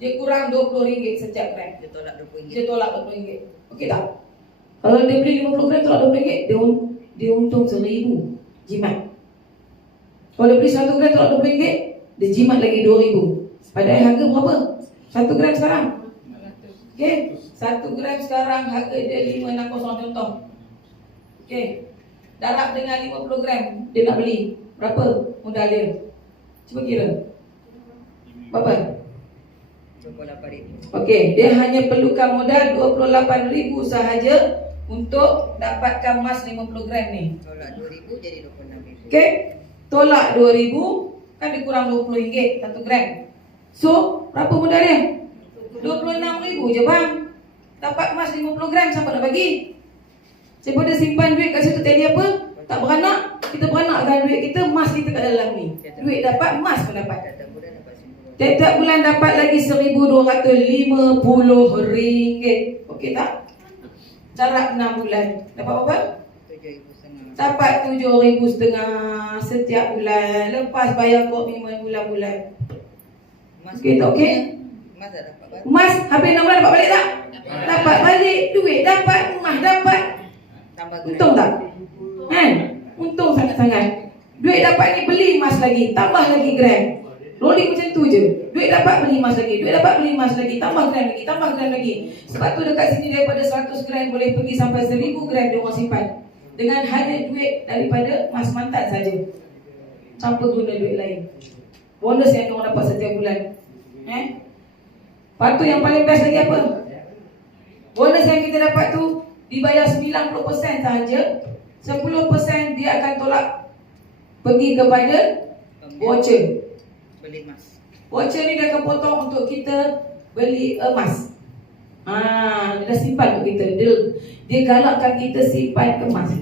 dia kurang RM20 setiap gram. Dia tolak RM20. Dia tolak RM20. Okey tak? Kalau dia beli 50 gram tolak RM20, dia untung RM1,000 jimat. Kalau dia beli 1 gram tolak RM20, dia jimat lagi RM2,000. Padahal harga berapa? 1 gram sekarang. Okey, 1 gram sekarang harga dia 560 contoh. Okey. Darab dengan 50 gram dia nak beli. Berapa modal dia? Cuba kira. Berapa? RM28,000. Okey, dia hanya perlukan modal RM28,000 sahaja untuk dapatkan emas 50 gram ni. Tolak RM2,000 jadi RM26,000. Okey. Tolak RM2,000 kan dia kurang RM20 1 gram. So, berapa modal dia? RM26,000 je bang. Dapat emas 50 gram, siapa nak bagi? Daripada simpan duit kat situ tadi apa? Tak beranak. Kita beranakkan duit kita, emas kita kat dalam ni. Duit dapat, emas pun dapat. Tiap-tiap bulan dapat lagi RM1,250. Okey tak? Cara 6 bulan. Dapat berapa? RM7,500. Dapat RM7,500 setiap bulan. Lepas bayar komitmen bulan-bulan. Okey tak okey? Emas tak dapat balik. Emas habis 6 bulan dapat balik tak? Dapat balik. Duit dapat, emas dapat. Tambah Untung tak? Kan? Untung sangat-sangat. Duit dapat ni beli emas lagi, tambah lagi gram. Rolling macam tu je. Duit dapat beli emas lagi, duit dapat beli emas lagi, tambah gram lagi, tambah gram lagi. Sebab tu dekat sini daripada 100 gram boleh pergi sampai 1000 gram dia orang simpan. Dengan hanya duit daripada emas mantan saja. Tanpa guna duit lain. Bonus yang dia orang dapat setiap bulan. Lepas tu yang paling best lagi apa? Bonus yang kita dapat tu dibayar 90% sahaja. 10% dia akan tolak pergi kepada voucher. beli emas. Voucher ni dia akan potong untuk kita beli emas. Dia dah simpan untuk kita. Dia galakkan kita simpan emas.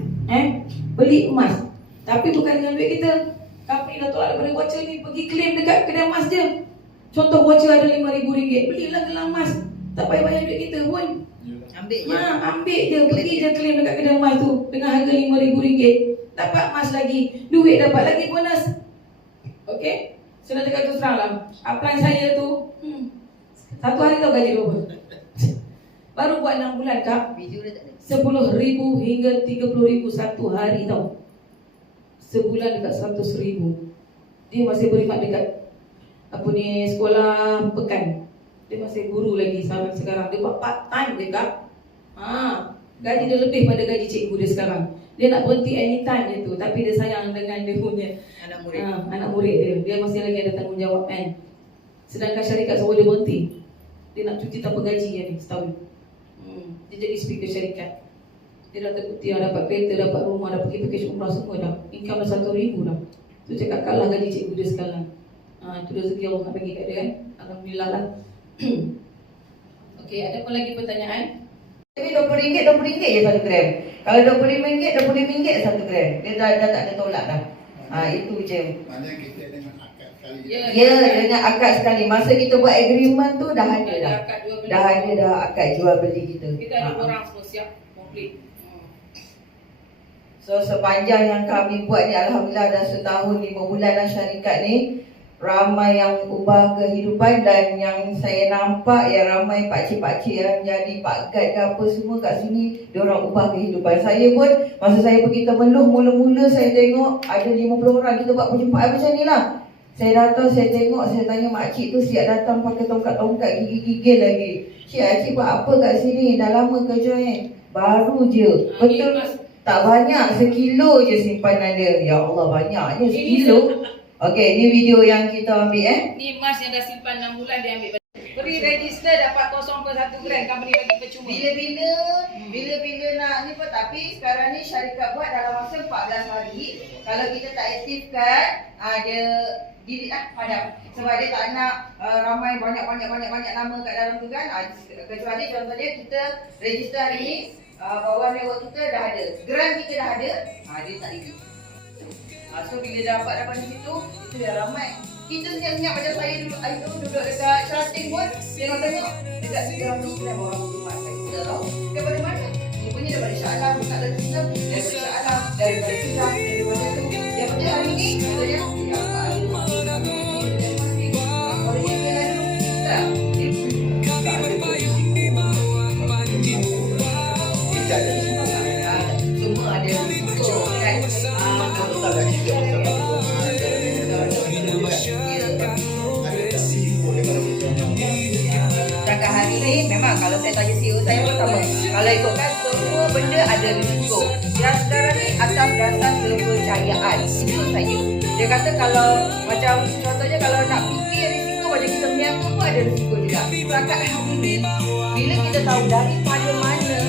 Beli emas. Tapi bukan dengan duit kita. Company dah tolak daripada voucher ni, pergi claim dekat kedai emas je. Contoh voucher ada RM5,000. Belilah gelang emas. Tak payah bayar duit kita pun. Ambil je. Ambil je, pergi je claim dekat kedai emas tu dengan harga RM5,000. Dapat emas lagi, duit dapat lagi bonus. Okey? Saya nak cakap terus terang lah. Upline saya tu satu hari tahu gaji berapa? Baru buat 6 bulan kak. Biju dia tak ada. 10,000 hingga 30,000 satu hari tau. Sebulan dekat 100,000. Dia masih berkhidmat dekat sekolah pekan. Dia masih guru lagi sampai sekarang. Dia buat part time je kak. Gaji dia lebih pada gaji cikgu dia sekarang. Dia nak berhenti anytime je tu. Tapi dia sayang dengan dia punya Anak murid. anak murid dia. Dia masih lagi ada tanggungjawab kan. Sedangkan syarikat suruh dia berhenti. Dia nak cuti tanpa gaji kan ni setahun. Dia jadi speaker syarikat. Dia dah terbukti dah dapat kereta, dapat rumah, dah pergi package umrah semua dah. Income dah 1,000 dah. Tu cakap kalah gaji cikgu dia sekarang. Itu rezeki Allah nak bagi kat dia kan. Alhamdulillah lah. Okey, ada pun lagi pertanyaan? Tapi RM20 je 1 gram. Kalau RM25 satu gram. Dia dah tak ada tolak dah. Itu je. Maknanya kita dengan akad kali. Ya, dengan akad sekali. Masa kita buat agreement tu dah ada dah. Akad jual beli. Dah ada dah akad jual beli kita. Kita ada orang semua siap, komplit. So sepanjang yang kami buat ni, Alhamdulillah dah setahun 5 bulan dah syarikat ni, ramai yang ubah kehidupan. Dan yang saya nampak ya, ramai pakcik-pakcik yang jadi pak guide ke apa semua kat sini, diorang ubah kehidupan. Saya pun masa saya pergi Temeloh, mula-mula saya tengok ada 50 orang kita buat perjumpaan macam ni lah. Saya datang, saya tengok, saya tanya makcik tu siap datang pakai tongkat-tongkat, gigil-gigil lagi. Cik buat apa kat sini? Dah lama kerja ni? Baru je. Betul. Tak banyak, sekilo je simpanan dia. Ya Allah, banyaknya sekilo. Okey, ni video yang kita ambil Ni emas yang dah simpan 6 bulan dia ambil. Beri register dapat 0.1 gram, company bagi percuma. Bila nak ni pun, tapi sekarang ni syarikat buat dalam masa 14 hari. Kalau kita tak aktifkan, dia delete lah, padam. Sebab dia tak nak ramai banyak nama kat dalam tu kan. Kecuali contohnya kita register hari ni, bawah network kita dah ada, grant kita dah ada, dia tak delete. So bila dapat di situ, itu dah ramai. Kita senyap-senyap macam saya dulu, duduk dekat chatting pun, tengok-tengok dekat 300 orang rumah kita tau. Daripada mana? Rupanya daripada Shah Alam, buka dalam sistem, daripada Shah Alam, daripada Sidang, daripada tu. Yang penting hari ni, katanya, ya Pak Ali, kalau dia kena dulu, tak? Tak ada berisiko. Tidak ada risiko. Semua ada risiko kan? Kalau tak ada risiko, Setakat hari ni memang kalau saya tanya CEO saya pun sama. Kalau ikutkan semua benda ada risiko. Yang sekarang ni atas dasar kepercayaan. Itu saja. Dia kata kalau macam contohnya kalau nak fikir risiko macam kita berniaga pun ada risiko juga. Setakat hari ni bila kita tahu daripada mana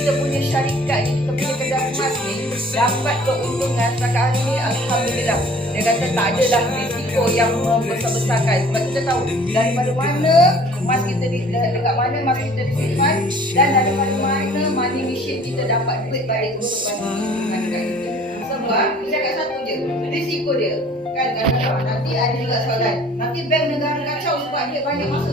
kita punya syarikat ni, kita punya kedai emas ni dapat keuntungan setakat hari ni, Alhamdulillah. Dia kata tak adalah risiko yang membesar-besarkan. Sebab kita tahu daripada mana emas kita dekat mana emas kita disimpan, dan daripada mana money machine kita dapat duit balik untuk bantu kita. Sebab kita cakap satu je, risiko dia. Kan kadang-kadang nanti ada juga soalan, nanti bank negara kacau sebab dia banyak masa.